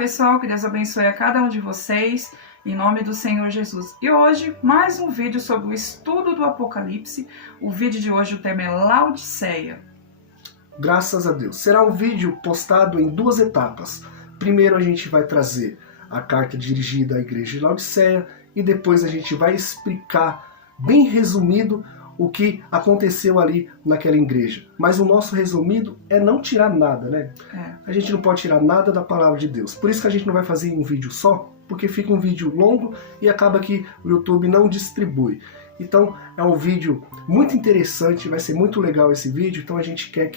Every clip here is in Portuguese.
pessoal, que Deus abençoe a cada um de vocês, em nome do Senhor Jesus. E hoje, mais um vídeo sobre o estudo do Apocalipse. O vídeo de hoje, o tema é Laodiceia. Graças a Deus. Será um vídeo postado em duas etapas. Primeiro a gente vai trazer a carta dirigida à igreja de Laodiceia e depois a gente vai explicar, bem resumido, o que aconteceu ali naquela igreja. Mas o nosso resumido é não tirar nada, né? A gente não pode tirar nada da palavra de Deus. Por isso que a gente não vai fazer um vídeo só, porque fica um vídeo longo e acaba que o YouTube não distribui. Então é um vídeo muito interessante, vai ser muito legal esse vídeo, então a gente quer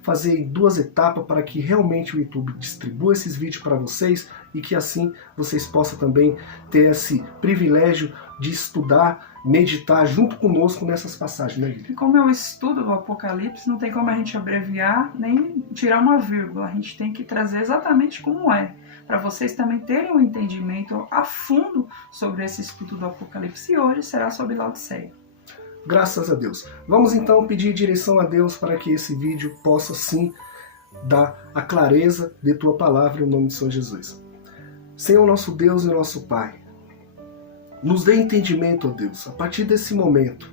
fazer em duas etapas para que realmente o YouTube distribua esses vídeos para vocês e que assim vocês possam também ter esse privilégio de estudar, meditar junto conosco nessas passagens, né, Guilherme? E como é o estudo do Apocalipse, não tem como a gente abreviar nem tirar uma vírgula, a gente tem que trazer exatamente como é, para vocês também terem um entendimento a fundo sobre esse estudo do Apocalipse. E hoje será sobre Laodiceia. Graças a Deus. Vamos então pedir direção a Deus para que esse vídeo possa sim dar a clareza de Tua palavra em nome de Senhor Jesus. Senhor nosso Deus e nosso Pai, nos dê entendimento, ó Deus, a partir desse momento.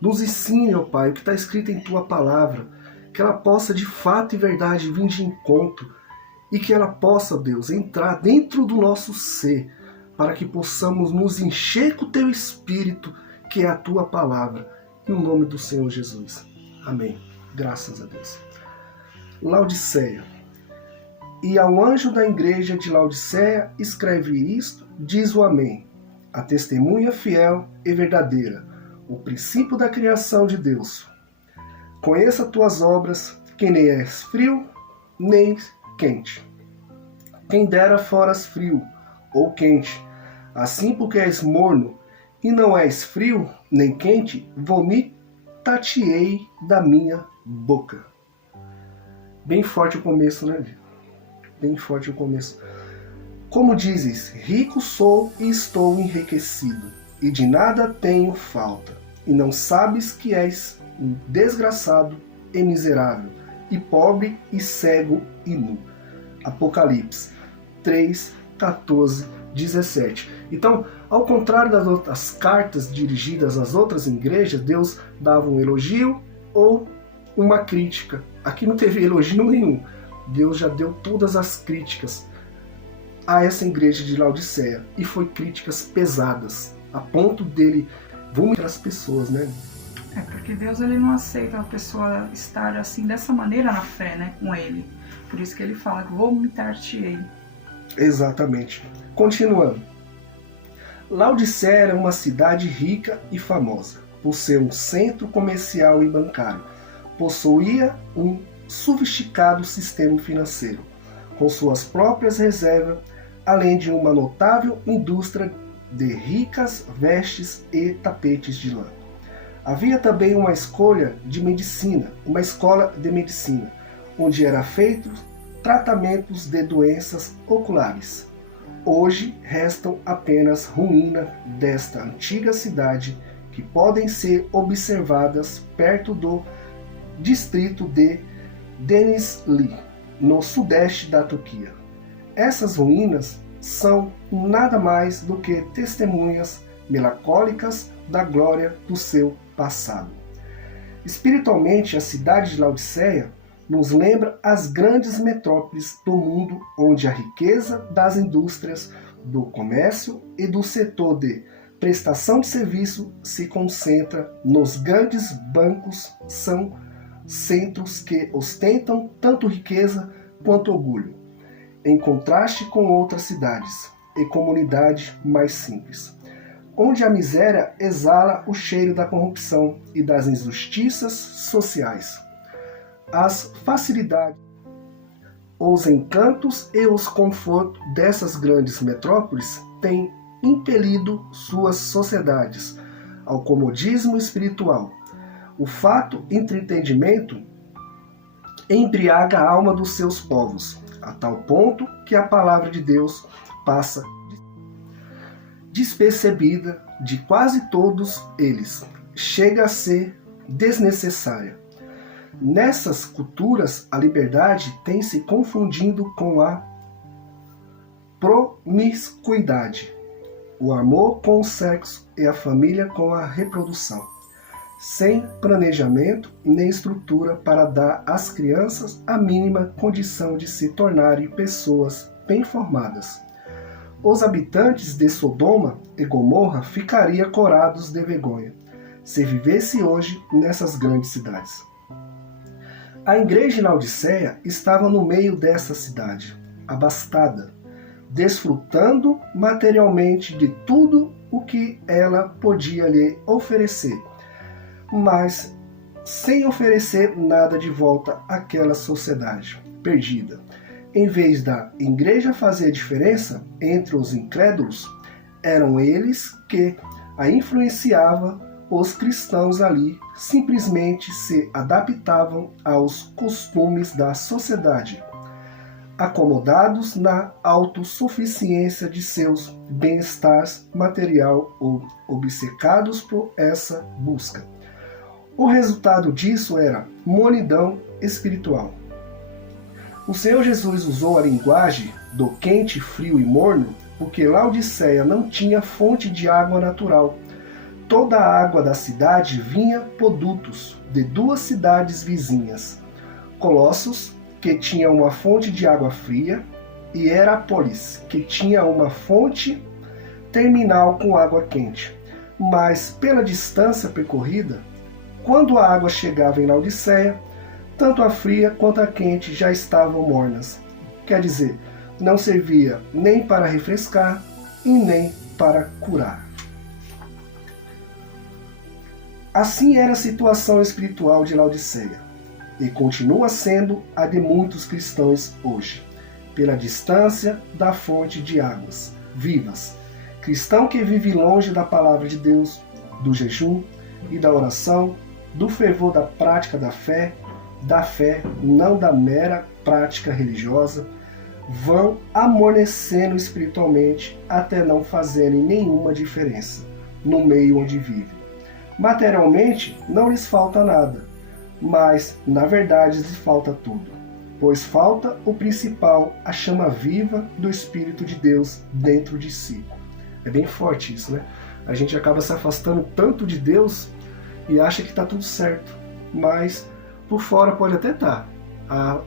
Nos ensine, ó Pai, o que está escrito em Tua palavra, que ela possa de fato e verdade vir de encontro e que ela possa, Deus, entrar dentro do nosso ser, para que possamos nos encher com o Teu Espírito, que é a Tua palavra, em nome do Senhor Jesus. Amém. Graças a Deus. Laodiceia. E ao anjo da igreja de Laodiceia escreve isto, diz o Amém, a testemunha fiel e verdadeira, o princípio da criação de Deus. Conheça tuas obras, que nem és frio, nem quente. Quem dera foras frio ou quente, assim porque és morno, e não és frio nem quente, vomitar-te-ei da minha boca. Bem forte o começo, né? Bem forte o começo. Como dizes, rico sou e estou enriquecido, e de nada tenho falta, e não sabes que és um desgraçado e miserável, e pobre e cego e nu. Apocalipse 3, 14, 17. Então, ao contrário das outras cartas dirigidas às outras igrejas, Deus dava um elogio ou uma crítica. Aqui não teve elogio nenhum. Deus já deu todas as críticas a essa igreja de Laodiceia. E foi críticas pesadas, a ponto dele vomitar as pessoas, né? Porque Deus ele não aceita a pessoa estar assim, dessa maneira na fé, né, com ele. Por isso que ele fala que vomitar-te-ei. Exatamente. Continuando. Laodiceia era uma cidade rica e famosa, por ser um centro comercial e bancário. Possuía um sofisticado sistema financeiro, com suas próprias reservas, além de uma notável indústria de ricas vestes e tapetes de lã. Havia também uma escola de medicina, onde eram feitos tratamentos de doenças oculares. Hoje restam apenas ruínas desta antiga cidade que podem ser observadas perto do distrito de Denizli, no sudeste da Turquia. Essas ruínas são nada mais do que testemunhas melancólicas da glória do seu passado. Espiritualmente, a cidade de Laodiceia nos lembra as grandes metrópoles do mundo, onde a riqueza das indústrias, do comércio e do setor de prestação de serviço se concentra nos grandes bancos. São centros que ostentam tanto riqueza quanto orgulho, em contraste com outras cidades e comunidades mais simples, onde a miséria exala o cheiro da corrupção e das injustiças sociais. As facilidades, os encantos e os confortos dessas grandes metrópoles têm impelido suas sociedades ao comodismo espiritual. O fato entretenimento embriaga a alma dos seus povos, a tal ponto que a palavra de Deus passa despercebida de quase todos eles, chega a ser desnecessária. Nessas culturas, a liberdade tem se confundido com a promiscuidade, o amor com o sexo e a família com a reprodução, sem planejamento nem estrutura para dar às crianças a mínima condição de se tornarem pessoas bem formadas. Os habitantes de Sodoma e Gomorra ficariam corados de vergonha se vivesse hoje nessas grandes cidades. A igreja de Laodiceia estava no meio dessa cidade, abastada, desfrutando materialmente de tudo o que ela podia lhe oferecer, mas sem oferecer nada de volta àquela sociedade perdida. Em vez da igreja fazer a diferença entre os incrédulos, eram eles que a influenciavam. Os cristãos ali simplesmente se adaptavam aos costumes da sociedade, acomodados na autossuficiência de seus bem-estares material ou obcecados por essa busca. O resultado disso era mornidão espiritual. O Senhor Jesus usou a linguagem do quente, frio e morno porque Laodiceia não tinha fonte de água natural. Toda a água da cidade vinha por dutos de duas cidades vizinhas, Colossos, que tinha uma fonte de água fria, e Herápolis, que tinha uma fonte terminal com água quente. Mas, pela distância percorrida, quando a água chegava em Laodiceia, tanto a fria quanto a quente já estavam mornas. Quer dizer, não servia nem para refrescar e nem para curar. Assim era a situação espiritual de Laodiceia, e continua sendo a de muitos cristãos hoje, pela distância da fonte de águas vivas. Cristão que vive longe da palavra de Deus, do jejum e da oração, do fervor da prática da fé, não da mera prática religiosa, vão amornecendo espiritualmente até não fazerem nenhuma diferença no meio onde vivem. Materialmente, não lhes falta nada, mas, na verdade, lhes falta tudo, pois falta o principal, a chama viva do Espírito de Deus dentro de si. É bem forte isso, né? A gente acaba se afastando tanto de Deus e acha que está tudo certo, mas por fora pode até estar. A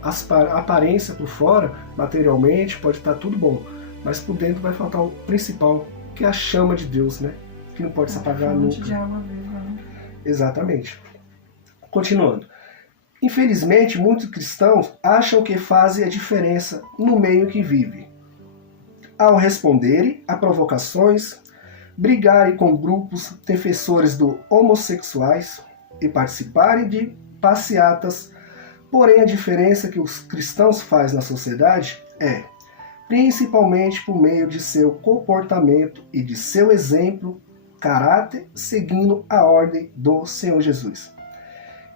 aparência por fora, materialmente, pode estar tudo bom, mas por dentro vai faltar o principal, que é a chama de Deus, né? Que não pode se apagar nunca. De água viva, né? Exatamente. Continuando. Infelizmente, muitos cristãos acham que fazem a diferença no meio que vivem. Ao responderem a provocações, brigarem com grupos defensores dos homossexuais e participarem de passeatas, porém a diferença que os cristãos fazem na sociedade é, principalmente por meio de seu comportamento e de seu exemplo, caráter, seguindo a ordem do Senhor Jesus.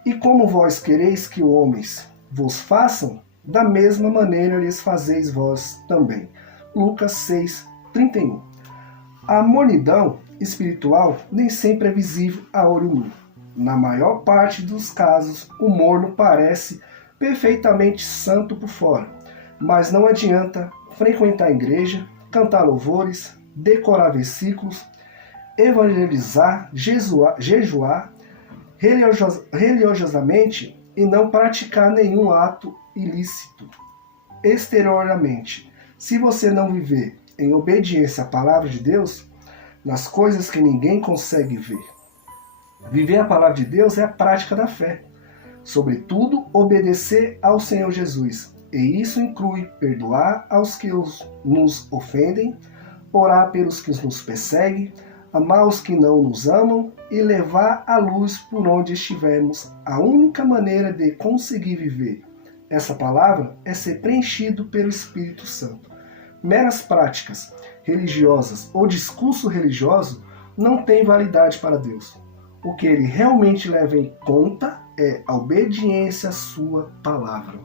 E como vós quereis que homens vos façam, da mesma maneira lhes fazeis vós também. Lucas 6:31. A mornidão espiritual nem sempre é visível a olho nu. Na maior parte dos casos, o morno parece perfeitamente santo por fora, mas não adianta frequentar a igreja, cantar louvores, decorar versículos, evangelizar, jejuar religiosamente e não praticar nenhum ato ilícito exteriormente. Se você não viver em obediência à palavra de Deus, nas coisas que ninguém consegue ver. Viver a palavra de Deus é a prática da fé. Sobretudo, obedecer ao Senhor Jesus. E isso inclui perdoar aos que nos ofendem, orar pelos que nos perseguem, amar os que não nos amam e levar a luz por onde estivermos. A única maneira de conseguir viver essa palavra é ser preenchido pelo Espírito Santo. Meras práticas religiosas ou discurso religioso não têm validade para Deus. O que ele realmente leva em conta é a obediência à sua palavra.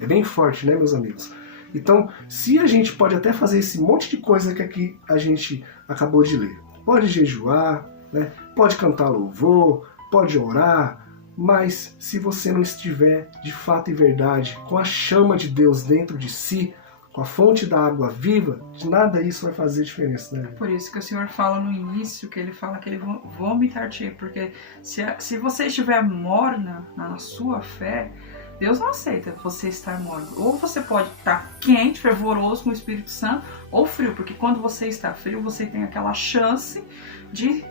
É bem forte, né, meus amigos? Então, se a gente pode até fazer esse monte de coisa que aqui a gente acabou de ler, pode jejuar, né? Pode cantar louvor, pode orar, mas se você não estiver de fato e verdade com a chama de Deus dentro de si, com a fonte da água viva, de nada isso vai fazer diferença, né? Por isso que o Senhor fala no início, que ele fala que ele vomitar-te, porque se você estiver morna na sua fé, Deus não aceita você estar morno. Ou você pode estar quente, fervoroso com o Espírito Santo, ou frio, porque quando você está frio, você tem aquela chance de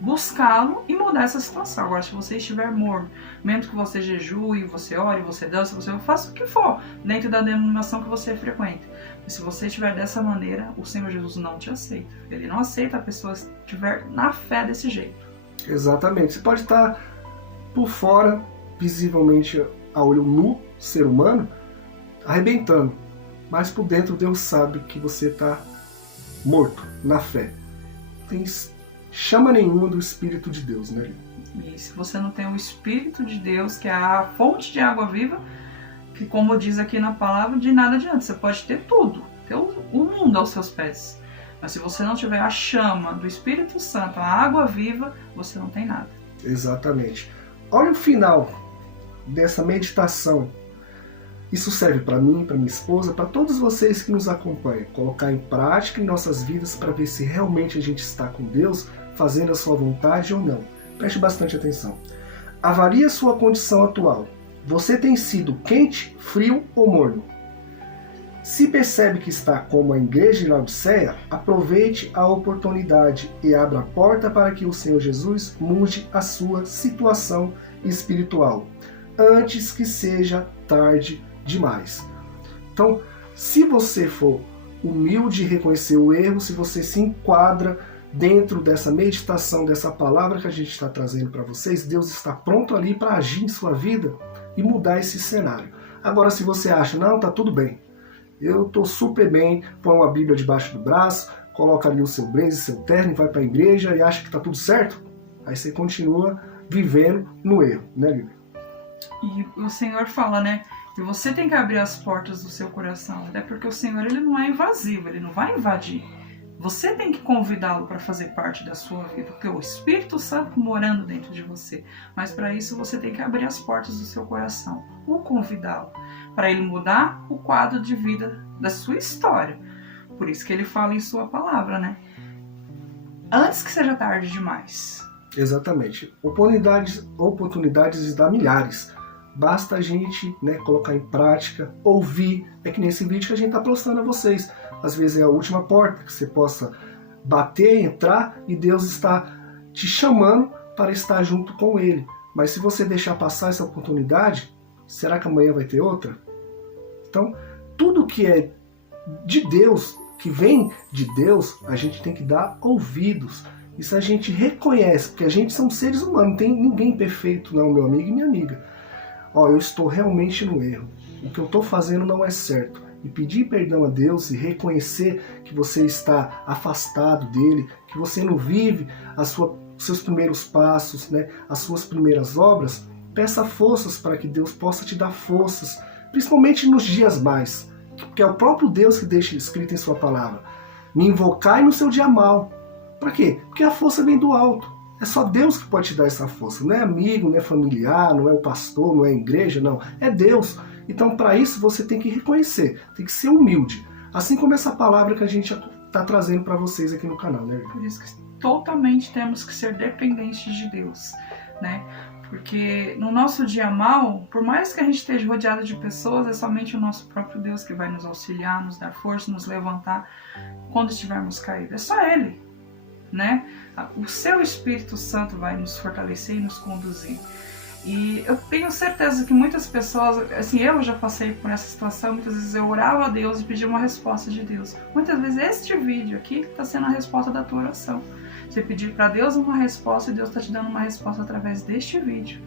buscá-lo e mudar essa situação. Agora, se você estiver morno, mesmo que você jejue, você ore, você dança, você faça o que for, dentro da denominação que você frequenta. Mas se você estiver dessa maneira, o Senhor Jesus não te aceita. Ele não aceita a pessoa que estiver na fé desse jeito. Exatamente. Você pode estar por fora, visivelmente a olho nu, ser humano, arrebentando. Mas por dentro Deus sabe que você está morto na fé. Tem chama nenhuma do Espírito de Deus, né? E se você não tem o Espírito de Deus, que é a fonte de água viva, que como diz aqui na palavra, de nada adianta. Você pode ter tudo, ter o mundo aos seus pés. Mas se você não tiver a chama do Espírito Santo, a água viva, você não tem nada. Exatamente. Olha o final dessa meditação. Isso serve para mim, para minha esposa, para todos vocês que nos acompanham. Colocar em prática em nossas vidas para ver se realmente a gente está com Deus, fazendo a sua vontade ou não. Preste bastante atenção. Avalie a sua condição atual. Você tem sido quente, frio ou morno? Se percebe que está como a igreja de Laodiceia, aproveite a oportunidade e abra a porta para que o Senhor Jesus mude a sua situação espiritual, antes que seja tarde demais. Então, se você for humilde e reconhecer o erro, se você se enquadra dentro dessa meditação, dessa palavra que a gente está trazendo para vocês, Deus está pronto ali para agir em sua vida e mudar esse cenário. Agora, se você acha, não, tá tudo bem, eu estou super bem, põe uma Bíblia debaixo do braço, coloca ali o seu blazer, seu terno, vai para a igreja e acha que está tudo certo, aí você continua vivendo no erro, né, Bíblia? E o Senhor fala, né, que você tem que abrir as portas do seu coração, até porque o Senhor, ele não é invasivo, ele não vai invadir. Você tem que convidá-lo para fazer parte da sua vida, porque o Espírito Santo morando dentro de você. Mas para isso você tem que abrir as portas do seu coração, o convidá-lo, para ele mudar o quadro de vida da sua história. Por isso que ele fala em sua palavra, né? Antes que seja tarde demais. Exatamente. Oportunidades dá milhares. Basta a gente, né, colocar em prática, ouvir. É que nesse vídeo que a gente está postando a vocês. Às vezes é a última porta que você possa bater, entrar e Deus está te chamando para estar junto com Ele. Mas se você deixar passar essa oportunidade, será que amanhã vai ter outra? Então, tudo que é de Deus, que vem de Deus, a gente tem que dar ouvidos. Isso a gente reconhece, porque a gente são seres humanos, não tem ninguém perfeito não, meu amigo e minha amiga. Ó, eu estou realmente no erro. O que eu estou fazendo não é certo. E pedir perdão a Deus e reconhecer que você está afastado dele, que você não vive os seus primeiros passos, né, as suas primeiras obras, peça forças para que Deus possa te dar forças, principalmente nos dias mais, porque é o próprio Deus que deixa escrito em sua palavra. Me invocai no seu dia mal. Para quê? Porque a força vem do alto. É só Deus que pode te dar essa força. Não é amigo, não é familiar, não é o pastor, não é a igreja, não. É Deus. Então, para isso, você tem que reconhecer, tem que ser humilde. Assim como essa palavra que a gente está trazendo para vocês aqui no canal, né? Por isso que totalmente temos que ser dependentes de Deus, né? Porque no nosso dia mal, por mais que a gente esteja rodeado de pessoas, é somente o nosso próprio Deus que vai nos auxiliar, nos dar força, nos levantar quando estivermos caídos. É só Ele, né? O seu Espírito Santo vai nos fortalecer e nos conduzir. E eu tenho certeza que muitas pessoas, assim, eu já passei por essa situação, muitas vezes eu orava a Deus e pedia uma resposta de Deus. Muitas vezes este vídeo aqui está sendo a resposta da tua oração. Você pedir para Deus uma resposta e Deus está te dando uma resposta através deste vídeo.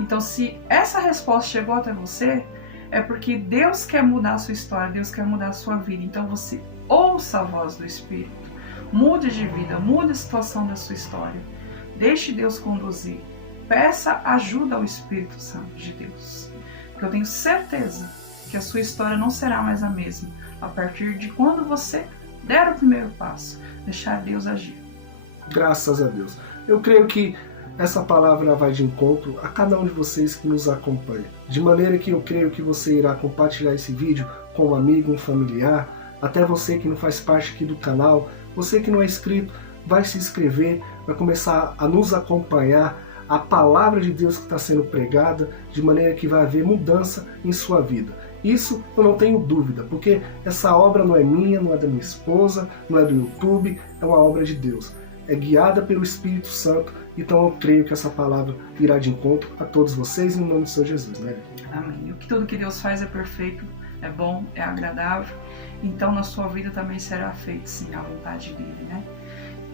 Então, se essa resposta chegou até você, é porque Deus quer mudar a sua história, Deus quer mudar a sua vida. Então, você ouça a voz do Espírito. Mude de vida, mude a situação da sua história. Deixe Deus conduzir. Peça ajuda ao Espírito Santo de Deus. Porque eu tenho certeza que a sua história não será mais a mesma a partir de quando você der o primeiro passo, deixar Deus agir. Graças a Deus. Eu creio que essa palavra vai de encontro a cada um de vocês que nos acompanha. De maneira que eu creio que você irá compartilhar esse vídeo com um amigo, um familiar, até você que não faz parte aqui do canal, você que não é inscrito, vai se inscrever, vai começar a nos acompanhar, a palavra de Deus que está sendo pregada, de maneira que vai haver mudança em sua vida. Isso eu não tenho dúvida, porque essa obra não é minha, não é da minha esposa, não é do YouTube, é uma obra de Deus. É guiada pelo Espírito Santo, então eu creio que essa palavra irá de encontro a todos vocês, em nome do Senhor Jesus, né? Amém. Tudo que Deus faz é perfeito, é bom, é agradável, então na sua vida também será feito sim a vontade dele, né?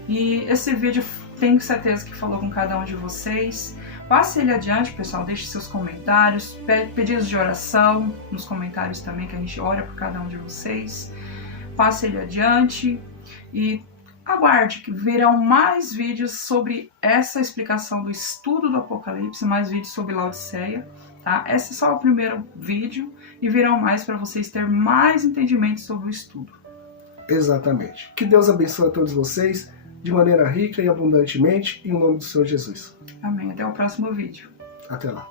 E esse vídeo tenho certeza que falou com cada um de vocês. Passe ele adiante, pessoal, deixe seus comentários, pedidos de oração nos comentários também, que a gente ora por cada um de vocês. Passe ele adiante e aguarde que virão mais vídeos sobre essa explicação do estudo do Apocalipse, mais vídeos sobre Laodiceia, tá? Esse é só o primeiro vídeo e virão mais para vocês terem mais entendimento sobre o estudo. Exatamente. Que Deus abençoe a todos vocês de maneira rica e abundantemente, em nome do Senhor Jesus. Amém. Até o próximo vídeo. Até lá.